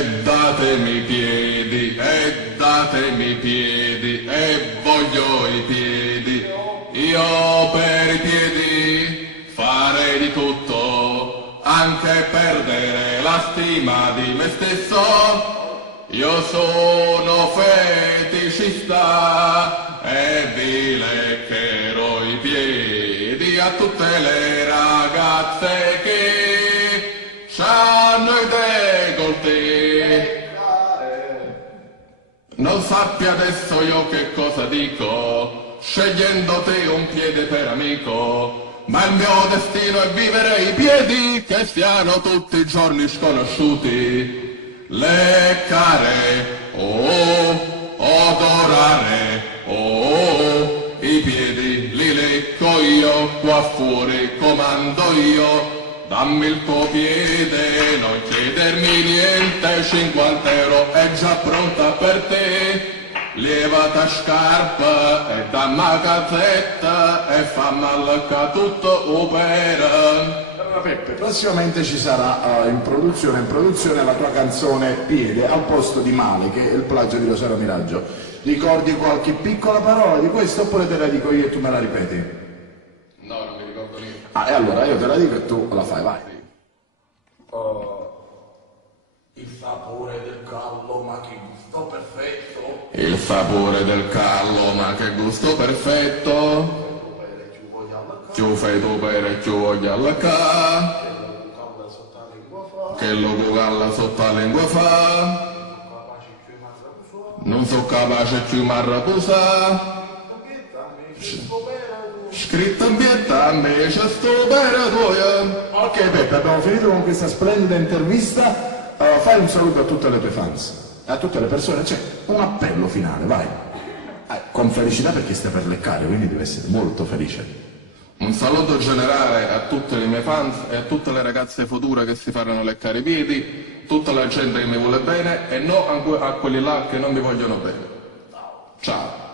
E datemi i piedi, e voglio i piedi. Io per i piedi farei di tutto, anche perdere la stima di me stesso. Io sono feticista e vi leccherò i piedi a tutte le ragazze che c'hanno i decolleté. Non sappia adesso io che cosa dico, scegliendo te un piede per amico, ma il mio destino è vivere i piedi che siano tutti i giorni sconosciuti. Leccare, odorare, i piedi li lecco io, qua fuori comando io. Dammi il tuo piede, non chiedermi niente, 50 euro è già pronta per te. Levata scarpa e dammi la cazzetta e fammi allacca tutto opera. Allora Peppe, prossimamente ci sarà in produzione la tua canzone Piede al posto di Male, che è il plagio di Rosario Miraggio. Ricordi qualche piccola parola di questo oppure te la dico io e tu me la ripeti? No, non mi ricordo niente. Ah, e allora io te la dico e tu la fai, vai. Il sapore del callo, ma che gusto perfetto. Il sapore del callo, ma che gusto perfetto. Ci fai tu per ci voglio allacca. Che lo cugalla sotto la lingua fa. Non so capace più marrapusa. Scritto in bietta a me c'è sto per tuoia. Ok Peppe, abbiamo finito con questa splendida intervista. Fai un saluto a tutte le tue fans, a tutte le persone, c'è un appello finale, vai. Con felicità perché stai per leccare, quindi devi essere molto felice. Un saluto generale a tutte le mie fans e a tutte le ragazze future che si faranno leccare i piedi, tutta la gente che mi vuole bene e no a quelli là che non mi vogliono bene. Ciao.